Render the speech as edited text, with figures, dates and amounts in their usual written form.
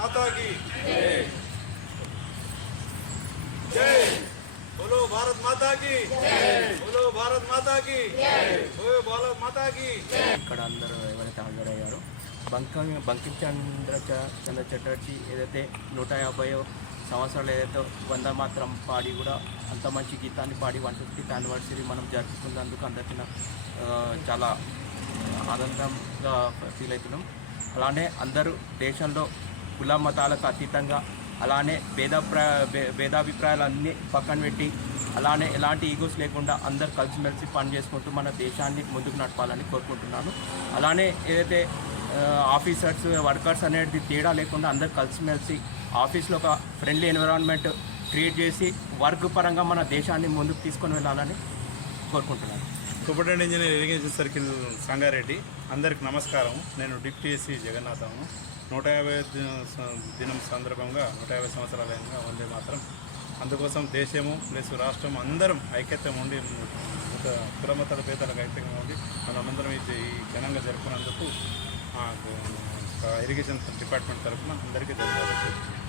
माता की जय। जय बोलो भारत माता की जय। बोलो भारत माता की जय। बोलो भारत माता की ఇక్కడ అందరూ ఎవరైతే హాజరయ్యారో బంకిం చంద్ర చటర్జీ ఏదైతే 150 సంవత్సరాలు ఏదైతే వందే మాతరం పాడి కూడా అంత మంచి గీతాన్ని పాడి 150th యానివర్సరీ మనం జరుపుకున్నందుకు అందరికీ చాలా ఆనందంగా ఫీల్ అవుతున్నాం. అలానే అందరూ దేశంలో కుల మతాలకు అతీతంగా అలానే భేదాభిప్రాయాలన్నీ పక్కన పెట్టి అలానే ఎలాంటి ఈగోస్ లేకుండా అందరు కలిసిమెలిసి పని చేసుకుంటూ మన దేశాన్ని ముందుకు నడపాలని కోరుకుంటున్నాను. అలానే ఏదైతే ఆఫీసర్స్ వర్కర్స్ అనేది తేడా లేకుండా అందరు కలిసిమెలిసి ఆఫీస్లో ఒక ఫ్రెండ్లీ ఎన్విరాన్మెంట్ క్రియేట్ చేసి వర్క్ పరంగా మన దేశాన్ని ముందుకు తీసుకొని వెళ్ళాలని కోరుకుంటున్నాను. Superintendent engineer irrigation circle Sangareddy. అందరికి నమస్కారం. నేను డిప్యూటీ ఎస్సీ జగన్నాథము. 150 దినం సందర్భంగా 150 సంవత్సరాలైన వందే మాత్రం అందుకోసం దేశము ప్లస్ రాష్ట్రం అందరం ఐక్యత ఉండి కులమతాల పేదలకు ఐక్యంగా ఉండి మనమందరం ఈ ఘనంగా జరుపుకున్నందుకు ఇరిగేషన్ డిపార్ట్మెంట్ తరఫున అందరికీ ధన్యవాదాలు.